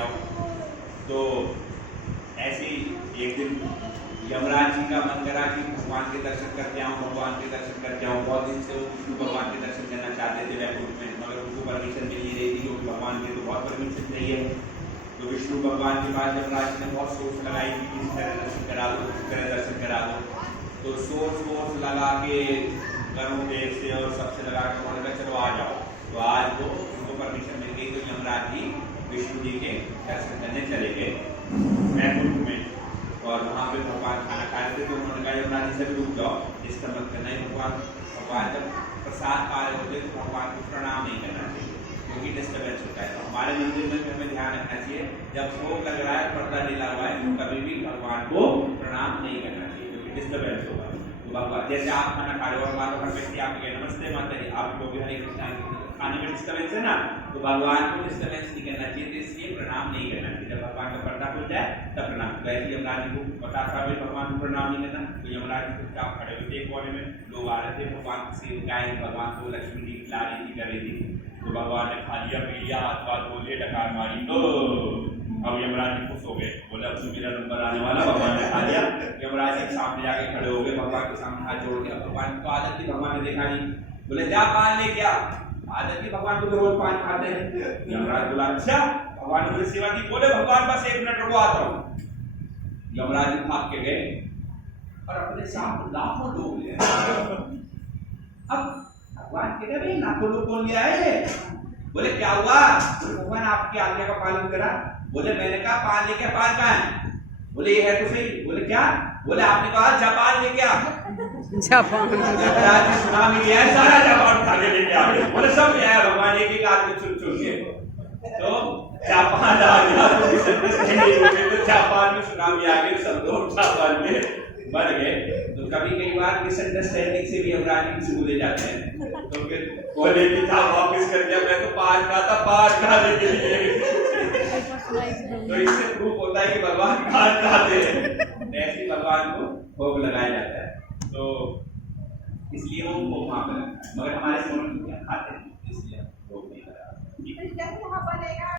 आओ। तो ऐसे ही एक दिन यमराज जी का मन करा कि भगवान के दर्शन करके आऊँ, भगवान के दर्शन करके आऊँ। बहुत दिन से वो विष्णु भगवान के दर्शन करना चाहते थे वैकुंठ में, मगर उनको परमिशन मिल नहीं रही थी क्योंकि भगवान की तो बहुत परमिशन चाहिए। तो विष्णु भगवान के पास यमराज ने बहुत सोच लगाई कि किस तरह दर्शन करा दो, किस तरह दर्शन करा दो। तो सोच लगा के वरुण देव से और सबसे लगा के उन्होंने कहा चलो आ जाओ। तो आज वो उनको परमिशन मिल गई। तो यमराज जी विष्णु जी के दर्शन करने चले गए वैकुंठ में, और वहाँ पे भगवान खाना खा रहे थे। तो उन्होंने कहा यमराज जी से रुक जाओ, डिस्टर्ब मत करना। भगवान जब प्रसाद पा रहे होते तो भगवान को प्रणाम नहीं करना चाहिए क्योंकि डिस्टर्बेंस होता है। तो हमारे मंदिर में भी हमें ध्यान रखना चाहिए, जब भोग लग रहा है, पर्दा ढीला हुआ है, तो कभी भी भगवान को प्रणाम नहीं करना चाहिए क्योंकि डिस्टर्बेंस होगा। तो भगवान जैसे आप खाना खा रहे हो और मान लो हर व्यक्ति आपके नमस्ते माता जी, आपको भी हरे कृष्णा खाने में डिस्टर्बेंस है ना, तो भगवान को डिस्टर्बेंस नहीं करना चाहिए। तो इसलिए प्रणाम नहीं करना चाहिए। जब भगवान का पर्दा खुल जाए तब प्रणाम। वैसे यमराज जी को पता था भी भगवान को प्रणाम नहीं करना, तो यमराज जी चुपचाप खड़े हुए थे कोने में। लोग आ रहे थे, भगवान से गाय भगवान को लक्ष्मी जी खिला रही थी, कर रही थी। तो भगवान ने खा लिया, पी लिया, हाथ पाथ धो लिए, डकार मारी। तो अब यमराज जी खुश हो गए, बोले अब तो मेरा नंबर आने वाला। भगवान ने खा लिया। यमराज जी सामने जाके खड़े हो गए, भगवान के सामने हाथ जोड़ के। अब भगवान को आदत थी, भगवान ने देखा नहीं, बोले जा पान ले क्या। आदत थी, भगवान को रोज पान खाते हैं। यमराज बोला अच्छा। भगवान ने बोले सेवा की, बोले भगवान बस 1 मिनट रुको, आता हूँ। यमराज जी भाग के गए और अपने साथ लाखों लोग ले आए। अब भगवान कहते भाई लाखों लोग कौन ले आए? बोले क्या हुआ? बोले भगवान आपकी आज्ञा का पालन करा। बोले मैंने कहा पान लेके, पान कहाँ है? बोले ये है तो सही। बोले क्या? बोले आपने कहा जापान लेके आ। जापान सुना मिल है, सारा जापान उठा के लेके आ गए। बोले सब ले आया भगवान, एक एक आदमी चुन चुन के। तो जापान आ गया, तो जापान में सुनामी आ गई, सब लोग जापान में मर गए। तो कभी कई बार मिसअंडरस्टैंडिंग से भी यमराज जी किसी को ले जाते हैं। तो फिर बोले कि था वापस कर दिया, मैं तो पान खा था, पान खा लेके लिए। तो इससे प्रूफ होता है कि भगवान पान खाते हैं, ऐसे भगवान को भोग लगाया जाता है। तो इसलिए वो भोग वहां पर, मगर हमारे खाते हैं।